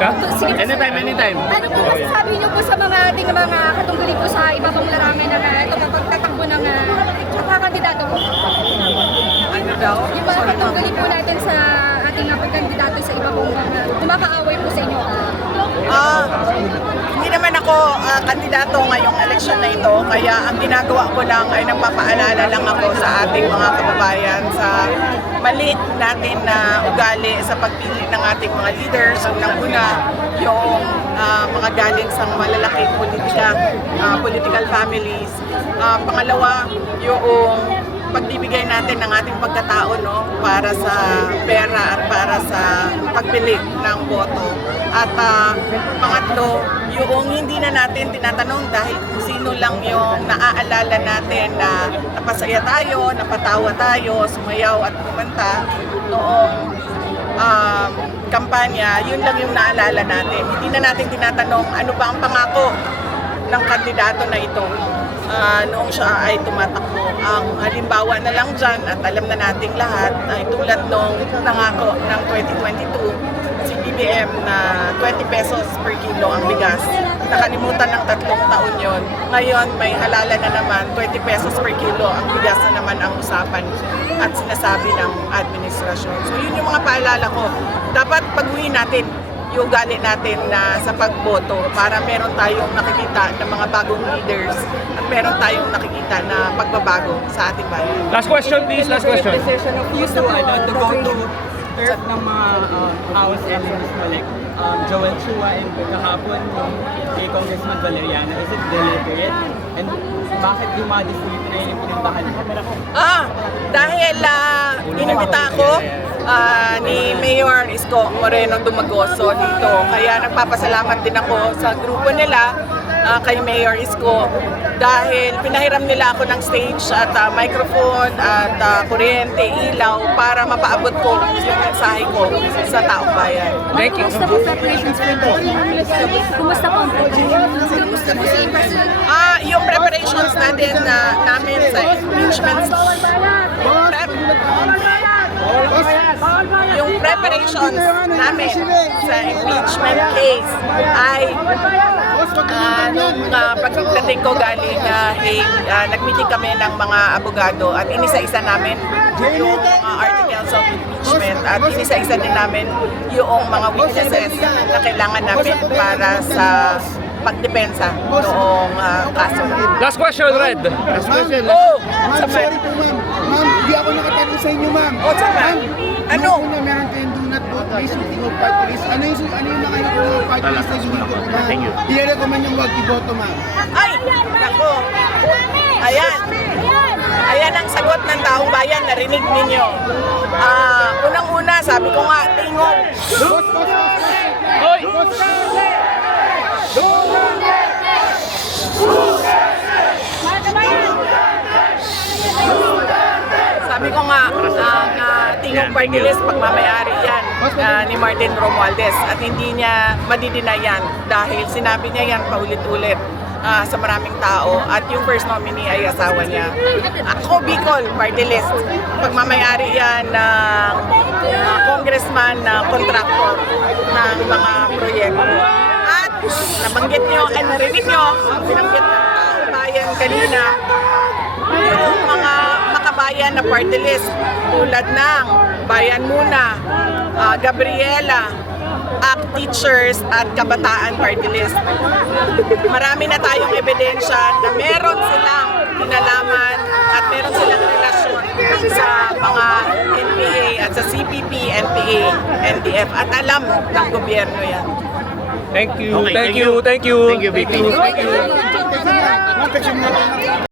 ka? Sige po, sir. Anytime, anytime. Ano po masasabi niyo po sa mga ating mga katunggali po sa iba pong larangan na ito pagtatakbo ng kandidato po? Ano daw? Yung mga katunggali po natin sa ating mga kandidato sa iba pong kumakaaway po sa inyo. Hindi naman ako kandidato ngayong eleksyon na ito, kaya ang ginagawa ko lang ay nagpapaalala lang ako sa ating mga kababayan sa mali natin na ugali sa pagpili ng ating mga leaders. Unang-una, yung mga galing sa malalaking political families. Pangalawa, yung pagbibigay natin ng ating pagkatao, no, para sa pera at para sa pagpili ng boto. At pangatlo, yung hindi na natin tinatanong dahil kung sino lang yung naaalala natin na napasaya tayo, napatawa tayo, sumayaw at kumanta noong kampanya, yun lang yung naalala natin. Hindi na natin tinatanong ano ba ang pangako ng kandidato na ito noong siya ay tumatakbo. Ang halimbawa na lang dyan at alam na nating lahat ay tulad nung nangako ng 2022 si BBM na 20 pesos per kilo ang bigas. Nakalimutan ng 3 taon yon. Ngayon may halala na naman 20 pesos per kilo ang bigas na naman ang usapan at sinasabi ng administrasyon. So yun yung mga paalala ko. Dapat pag-uwi natin yung ugali natin na sa pagboto para meron tayong nakikita ng mga bagong leaders at meron tayong nakikita na pagbabago sa ating bayan. Last question, please. Last question. Decision of you to go to third ng mga House enemies mo like Joel Chua and kahapon yung kay Congressman Valeriano. Is it deliberate? And bakit yung mga distrito na yun yung pinuntahan mo? Dahil inimbita ako ni Mayor Isko Moreno Dumagoso dito. Kaya nagpapasalamat din ako sa grupo nila kay Mayor Isko dahil pinahiram nila ako ng stage at microphone at kuryente, ilaw para mapaabot ko yung mensahe ko sa taong bayan. Thank you. Kumusta po preparations for Kumusta po ang Kumusta po si President? Yung preparations natin namin sa impeachment yung preparations namin sa impeachment case ay nung pagdating ko galing Hague, nag-meeting kami ng mga abogado at inisa-isa namin yung articles of impeachment at inisa-isa din namin yung mga witnesses na kailangan namin para sa pagdepensa noong kaso. Last question, Red. Last question. Ma'am, sorry po ma'am. Ma'am, hindi ako nakatanong sa inyo ma'am. Ma'am, ano? Una, meron kayong do not vote list, shooting of party list. Ano yung nakainap ng mga party list na shooting ko ma'am? Iyan ko man yung wag iboto ma'am. Ay, nako. Ayan. Ayan ang sagot ng taong bayan, narinig ninyo. Unang-una, sabi ko nga, tingog. Hoy! Sabi ko nga, ang tingog party list, pagmamayari yan ni Martin Romualdez at hindi niya madidinayan dahil sinabi niya yan paulit-ulit sa maraming tao at yung first nominee ay asawa niya. Ako, Bicol, party list. Pagmamayari yan ng congressman na contractor ng mga proyekto. At nabanggit nyo, ay narinig nyo, binanggit ng taong bayan kanina, yung mga makabayan na party list tulad ng Bayan Muna, Gabriela, ACT Teachers at Kabataan Party List. Marami na tayong ebidensya na meron silang kinalaman at meron silang relasyon sa mga NPA at sa CPP, NPA, NDF at alam ng gobyerno yan. Thank you. Okay, Thank you. Thank you. Thank you, Vicky. Thank you. Ma'am,